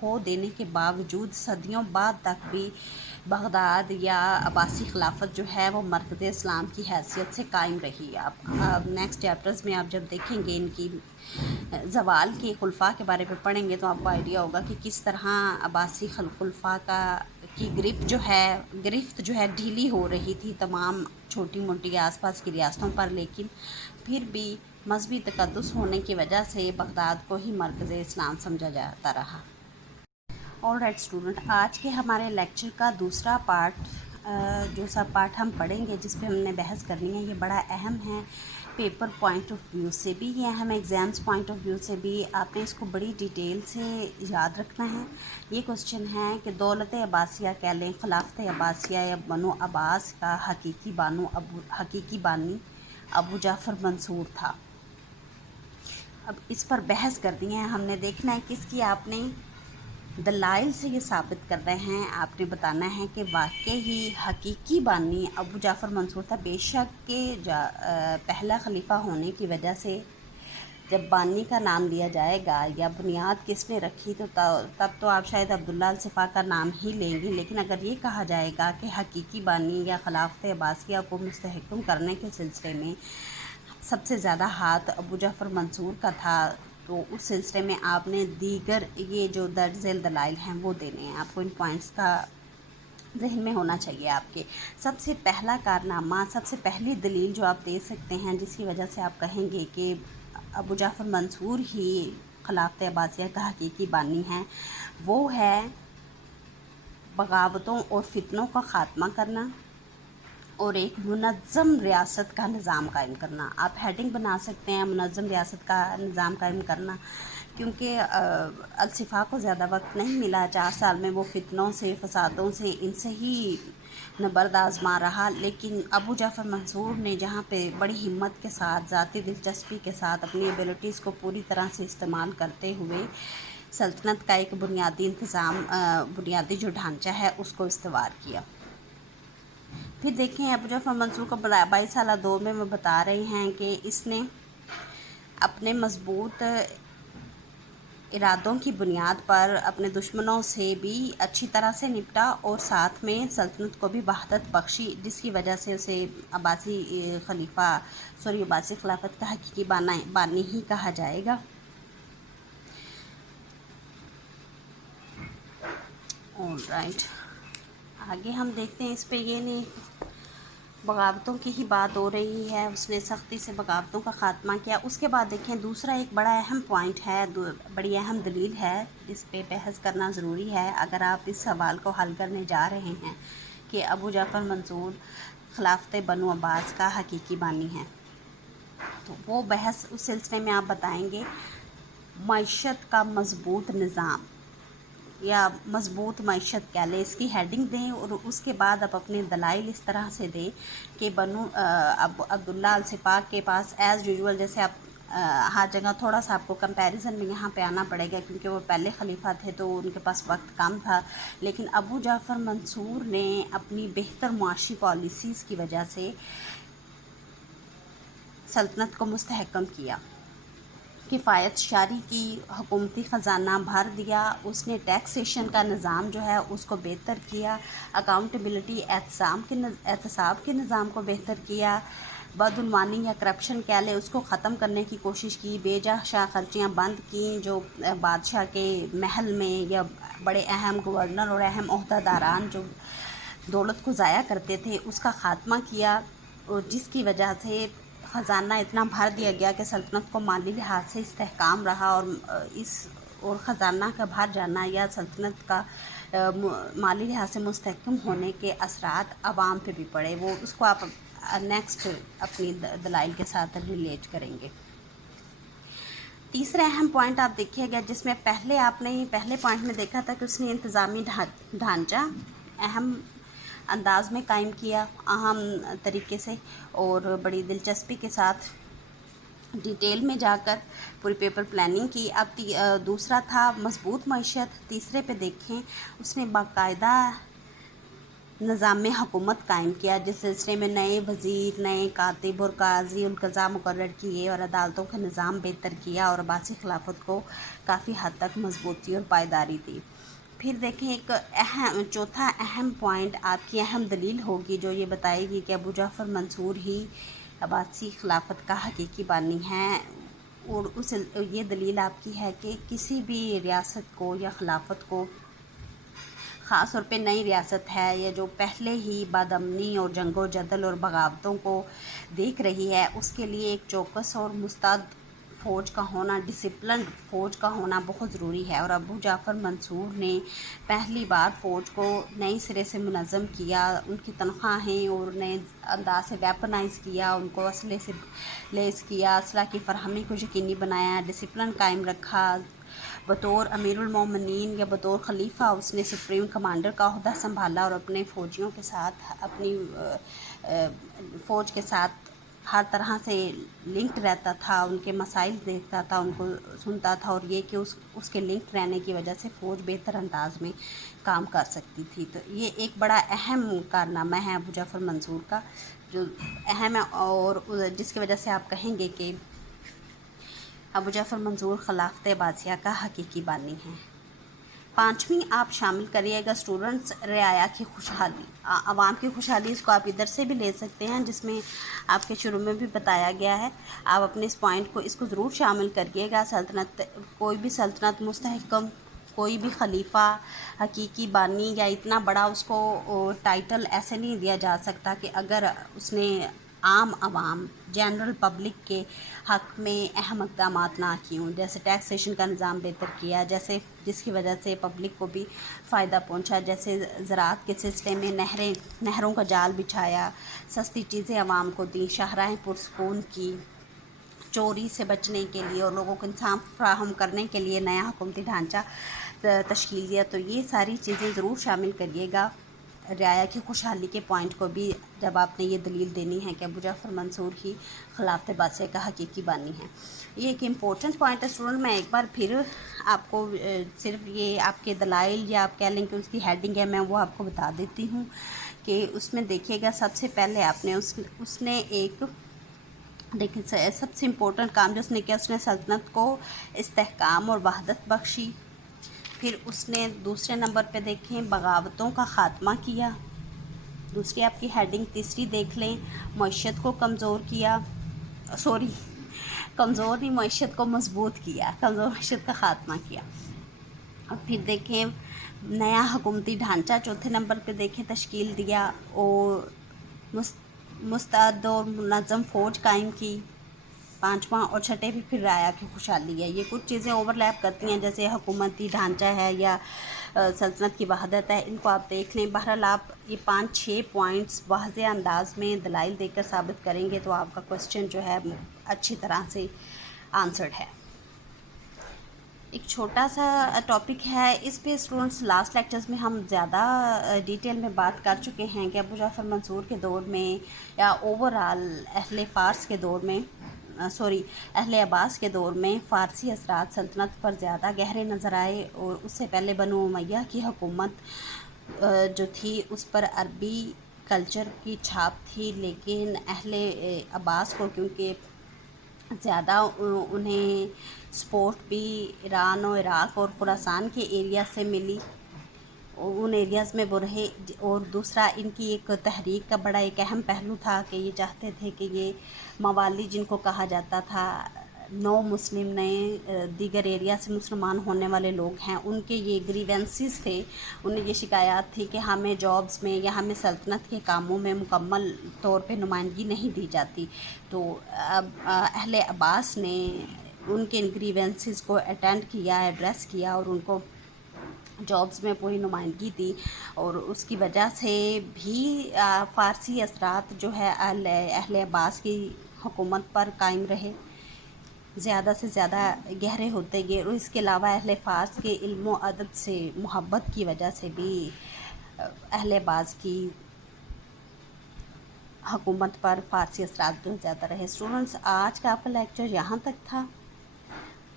کھو دینے کے باوجود صدیوں بعد تک بھی بغداد یا عباسی خلافت جو ہے وہ مرکز اسلام کی حیثیت سے قائم رہی. اب نیکسٹ چیپٹرز میں آپ جب دیکھیں گے ان کی زوال کے خلفاء کے بارے میں پڑھیں گے تو آپ کو آئیڈیا ہوگا کہ کس طرح عباسی خلفاء کی گرفت جو ہے ڈھیلی ہو رہی تھی تمام چھوٹی موٹی آس پاس کی ریاستوں پر، لیکن پھر بھی مذہبی تقدس ہونے کی وجہ سے بغداد کو ہی مرکز اسلام سمجھا جاتا رہا. آل رائٹ اسٹوڈنٹ، آج کے ہمارے لیکچر کا دوسرا پارٹ جو سب پارٹ ہم پڑھیں گے جس پہ ہم نے بحث کرنی ہے، یہ بڑا اہم ہے. پیپر پوائنٹ آف ویو سے بھی یہ اہم ہے، ایگزامس پوائنٹ آف ویو سے بھی آپ نے اس کو بڑی ڈیٹیل سے یاد رکھنا ہے. یہ کوسچن ہے کہ دولت عباسیہ کہہ لیں خلافت عباسیہ یا بنو عباس کا حقیقی بانی ابو جعفر منصور تھا. اب اس پر بحث کرنی ہے، ہم نے دیکھنا ہے کس کی آپ نے دلائل سے یہ ثابت کر رہے ہیں. آپ نے بتانا ہے کہ واقعی ہی حقیقی بانی ابو جعفر منصور تھا. بے شک کہ پہلا خلیفہ ہونے کی وجہ سے جب بانی کا نام لیا جائے گا یا بنیاد کس نے رکھی تو تب تو آپ شاید عبداللہ الصفا کا نام ہی لیں گے، لیکن اگر یہ کہا جائے گا کہ حقیقی بانی یا خلافت عباسیہ کو مستحکم کرنے کے سلسلے میں سب سے زیادہ ہاتھ ابو جعفر منصور کا تھا، تو اس سلسلے میں آپ نے دیگر یہ جو درج ذیل دلائل ہیں وہ دینے ہیں. آپ کو ان پوائنٹس کا ذہن میں ہونا چاہیے. آپ کے سب سے پہلا کارنامہ، سب سے پہلی دلیل جو آپ دے سکتے ہیں جس کی وجہ سے آپ کہیں گے کہ ابو جعفر منصور ہی خلافت عباسیہ کا حقیقی بانی ہیں، وہ ہے بغاوتوں اور فتنوں کا خاتمہ کرنا اور ایک منظم ریاست کا نظام قائم کرنا. آپ ہیڈنگ بنا سکتے ہیں منظم ریاست کا نظام قائم کرنا، کیونکہ الصفا کو زیادہ وقت نہیں ملا. 4 سال میں وہ فتنوں سے، فسادوں سے، ان سے ہی نبرد آزما رہا. لیکن ابو جعفر منصور نے جہاں پہ بڑی ہمت کے ساتھ، ذاتی دلچسپی کے ساتھ، اپنی ایبیلٹیز کو پوری طرح سے استعمال کرتے ہوئے سلطنت کا ایک بنیادی جو ڈھانچہ ہے اس کو استوار کیا. پھر دیکھیں ابو جعفر منصور کو 22 سالہ دور میں بتا رہے ہیں کہ اس نے اپنے مضبوط ارادوں کی بنیاد پر اپنے دشمنوں سے بھی اچھی طرح سے نپٹا اور ساتھ میں سلطنت کو بھی وحدت بخشی، جس کی وجہ سے اسے عباسی خلافت کا حقیقی بانی ہی کہا جائے گا. آل رائٹ، آگے ہم دیکھتے ہیں. اس پہ یہ نہیں بغاوتوں کی ہی بات ہو رہی ہے، اس نے سختی سے بغاوتوں کا خاتمہ کیا. اس کے بعد دیکھیں دوسرا ایک بڑا اہم پوائنٹ ہے، بڑی اہم دلیل ہے، اس پہ بحث کرنا ضروری ہے اگر آپ اس سوال کو حل کرنے جا رہے ہیں کہ ابو جعفر منصور خلافت بنو عباس کا حقیقی بانی ہے. تو وہ بحث اس سلسلے میں آپ بتائیں گے معیشت کا مضبوط نظام یا مضبوط معیشت کہہ لیں، اس کی ہیڈنگ دیں اور اس کے بعد آپ اپنے دلائل اس طرح سے دیں کہ عبداللہ الصفا کے پاس ایز یوزول، جیسے آپ ہر جگہ تھوڑا سا آپ کو کمپیریزن میں یہاں پہ آنا پڑے گا کیونکہ وہ پہلے خلیفہ تھے تو ان کے پاس وقت کم تھا، لیکن ابو جعفر منصور نے اپنی بہتر معاشی پالیسیز کی وجہ سے سلطنت کو مستحکم کیا. کفایت شاری کی، حکومتی خزانہ بھر دیا، اس نے ٹیکسیشن کا نظام جو ہے اس کو بہتر کیا، اکاؤنٹیبلٹی احتساب کے نظام کو بہتر کیا، بدعنوانی یا کرپشن کہہ لیں اس کو ختم کرنے کی کوشش کی، بے جا شاہ خرچیاں بند کیں جو بادشاہ کے محل میں یا بڑے اہم گورنر اور اہم عہدہ داران جو دولت کو ضائع کرتے تھے اس کا خاتمہ کیا، اور جس کی وجہ سے خزانہ اتنا بھر دیا گیا کہ سلطنت کو مالی لحاظ سے استحکام رہا، اور خزانہ کا بھر جانا یا سلطنت کا مالی لحاظ سے مستحکم ہونے کے اثرات عوام پہ بھی پڑے. وہ اس کو آپ نیکسٹ اپنی دلائل کے ساتھ ریلیٹ کریں گے. تیسرا اہم پوائنٹ آپ دیکھیے گا جس میں پہلے پوائنٹ میں دیکھا تھا کہ اس نے انتظامی ڈھانچہ اہم انداز میں قائم کیا، اہم طریقے سے اور بڑی دلچسپی کے ساتھ ڈیٹیل میں جا کر پوری پیپر پلاننگ کی. اب دوسرا تھا مضبوط معیشت. تیسرے پہ دیکھیں اس نے باقاعدہ نظام حکومت قائم کیا، جس سلسلے میں نئے وزیر، نئے کاتب اور قاضی القضاء مقرر کیے اور عدالتوں کا نظام بہتر کیا اور عباسی خلافت کو کافی حد تک مضبوطی اور پائیداری دی۔ پھر دیکھیں ایک چوتھا اہم پوائنٹ آپ کی اہم دلیل ہوگی جو یہ بتائے گی کہ ابو جعفر منصور ہی عباسی خلافت کا حقیقی بانی ہے، اور یہ دلیل آپ کی ہے کہ کسی بھی ریاست کو یا خلافت کو، خاص طور پہ نئی ریاست ہے یا جو پہلے ہی بدامنی اور جنگ و جدل اور بغاوتوں کو دیکھ رہی ہے، اس کے لیے ایک چوکس اور مستعد فوج کا ہونا، ڈسپلنڈ فوج کا ہونا بہت ضروری ہے۔ اور ابو جعفر منصور نے پہلی بار فوج کو نئے سرے سے منظم کیا، ان کی تنخواہیں اور نئے انداز سے ویپنائز کیا، ان کو اسلحے سے لیس کیا، اسلحہ کی فراہمی کو یقینی بنایا، ڈسپلن قائم رکھا۔ بطور امیر المومنین یا بطور خلیفہ اس نے سپریم کمانڈر کا عہدہ سنبھالا اور اپنے فوجیوں کے ساتھ، اپنی فوج کے ساتھ ہر طرح سے لنکڈ رہتا تھا، ان کے مسائل دیکھتا تھا، ان کو سنتا تھا، اور یہ کہ اس کے لنکڈ رہنے کی وجہ سے فوج بہتر انداز میں کام کر سکتی تھی۔ تو یہ ایک بڑا اہم کارنامہ ہے ابو جعفر منصور کا، جو اہم ہے، اور جس کی وجہ سے آپ کہیں گے کہ ابو جعفر منصور خلافت عباسیہ کا حقیقی بانی ہے۔ پانچویں آپ شامل کریے گا اسٹوڈنٹس، رعایا کی خوشحالی، عوام کی خوشحالی۔ اس کو آپ ادھر سے بھی لے سکتے ہیں جس میں آپ کے شروع میں بھی بتایا گیا ہے، آپ اپنے اس پوائنٹ کو، اس کو ضرور شامل کریے گا۔ سلطنت، کوئی بھی سلطنت مستحکم، کوئی بھی خلیفہ حقیقی بانی یا اتنا بڑا اس کو ٹائٹل ایسے نہیں دیا جا سکتا کہ اگر اس نے عام عوام، جنرل پبلک کے حق میں اہم اقدامات نہ کیے ہوں، جیسے ٹیکسیشن کا نظام بہتر کیا، جیسے جس کی وجہ سے پبلک کو بھی فائدہ پہنچا، جیسے زراعت کے سلسلے میں نہروں کا جال بچھایا، سستی چیزیں عوام کو دیں، شاہراہیں پرسکون کی، چوری سے بچنے کے لیے اور لوگوں کو انصاف فراہم کرنے کے لیے نیا حکومتی ڈھانچہ تشکیل دیا۔ تو یہ ساری چیزیں ضرور شامل کریے گا۔ رعایا کی خوشحالی کے پوائنٹ کو بھی جب آپ نے یہ دلیل دینی ہے کہ ابو جعفر منصور ہی خلافت عباسیہ کا حقیقی بانی ہے، یہ ایک امپورٹنٹ پوائنٹ ہے اسٹوڈنٹ۔ میں ایک بار پھر آپ کو صرف یہ آپ کے دلائل یا آپ کہہ لیں کہ اس کی ہیڈنگ ہے، میں وہ آپ کو بتا دیتی ہوں کہ اس میں دیکھیے گا سب سے پہلے آپ نے اس نے ایک دیکھیں سب سے امپورٹنٹ کام جو اس نے کیا، اس نے سلطنت کو استحکام اور وحدت بخشی۔ پھر اس نے دوسرے نمبر پہ دیکھیں بغاوتوں کا خاتمہ کیا، دوسری آپ کی ہیڈنگ تیسری دیکھ لیں، معیشت کو کمزور کیا، کمزور نہیں، معیشت کو مضبوط کیا، کمزور معیشت کا خاتمہ کیا۔ اور پھر دیکھیں نیا حکومتی ڈھانچہ چوتھے نمبر پہ دیکھیں تشکیل دیا، اور مستعد اور منظم فوج قائم کی، پانچواں، اور چھٹے بھی پھر رعایا کی خوشحالی ہے۔ یہ کچھ چیزیں اوور لیپ کرتی ہیں، جیسے حکومتی ڈھانچہ ہے یا سلطنت کی وحدت ہے، ان کو آپ دیکھ لیں۔ بہرحال آپ یہ 5-6 پوائنٹس واضح انداز میں دلائل دے کر ثابت کریں گے تو آپ کا کوسچن جو ہے اچھی طرح سے آنسرڈ ہے۔ ایک چھوٹا سا ٹاپک ہے، اس پہ اسٹوڈنٹس لاسٹ لیکچرز میں ہم زیادہ ڈیٹیل میں بات کر چکے ہیں کہ ابو جعفر منصور کے دور میں یا اوور آل اہل فارس کے دور میں، اہل عباس کے دور میں فارسی اثرات سلطنت پر زیادہ گہرے نظر آئے، اور اس سے پہلے بنو امیہ کی حکومت جو تھی اس پر عربی کلچر کی چھاپ تھی، لیکن اہل عباس کو کیونکہ زیادہ انہیں سپورٹ بھی ایران و عراق اور خراسان کے ایریا سے ملی، ان ایریاز میں وہ رہے۔ اور دوسرا ان کی ایک تحریک کا بڑا ایک اہم پہلو تھا کہ یہ چاہتے تھے کہ یہ موالی جن کو کہا جاتا تھا، نو مسلم نئے دیگر ایریا سے مسلمان ہونے والے لوگ ہیں، ان کے یہ گریونسز تھے، انہیں یہ شکایات تھی کہ ہمیں جابز میں یا ہمیں سلطنت کے کاموں میں مکمل طور پہ نمائندگی نہیں دی جاتی۔ تو اب اہل عباس نے ان کے گریونسز کو اٹینڈ کیا، ایڈریس کیا، اور ان کو جابز میں پوری نمائندگی دی، اور اس کی وجہ سے بھی فارسی اثرات جو ہے اہل عباس کی حکومت پر قائم رہے، زیادہ سے زیادہ گہرے ہوتے گئے۔ اور اس کے علاوہ اہل فارس کے علم و ادب سے محبت کی وجہ سے بھی اہل عباس کی حکومت پر فارسی اثرات بہت زیادہ رہے۔ اسٹوڈنٹس آج کا آپ کا لیکچر یہاں تک تھا۔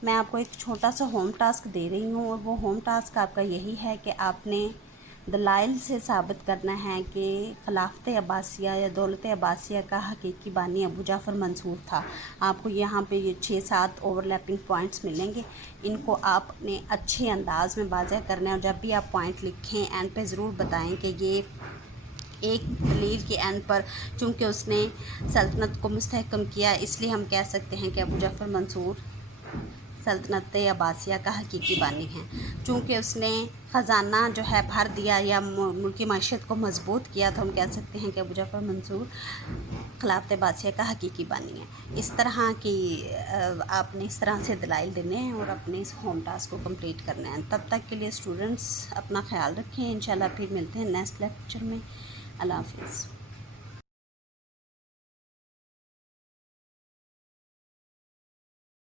میں آپ کو ایک چھوٹا سا ہوم ٹاسک دے رہی ہوں، اور وہ ہوم ٹاسک آپ کا یہی ہے کہ آپ نے دلائل سے ثابت کرنا ہے کہ خلافت عباسیہ یا دولت عباسیہ کا حقیقی بانی ابو جعفر منصور تھا۔ آپ کو یہاں پہ یہ 6-7 اوور لیپنگ پوائنٹس ملیں گے، ان کو آپ نے اچھے انداز میں واضح کرنا ہے، اور جب بھی آپ پوائنٹ لکھیں اینڈ پہ ضرور بتائیں کہ یہ ایک دلیل کے اینڈ پر چونکہ اس نے سلطنت کو مستحکم کیا، اس لیے ہم کہہ سکتے ہیں کہ ابو جعفر منصور سلطنت عباسیہ کا حقیقی بانی ہیں۔ چونکہ اس نے خزانہ جو ہے بھر دیا یا ملکی معیشت کو مضبوط کیا، تو ہم کہہ سکتے ہیں کہ ابو جعفر منصور خلافت عباسیہ کا حقیقی بانی ہے۔ اس طرح کی آپ نے اس طرح سے دلائل دینے ہیں اور اپنے اس ہوم ٹاسک کو کمپلیٹ کرنا ہے۔ تب تک کے لیے اسٹوڈنٹس اپنا خیال رکھیں، انشاءاللہ پھر ملتے ہیں نیکسٹ لیکچر میں۔ اللہ حافظ۔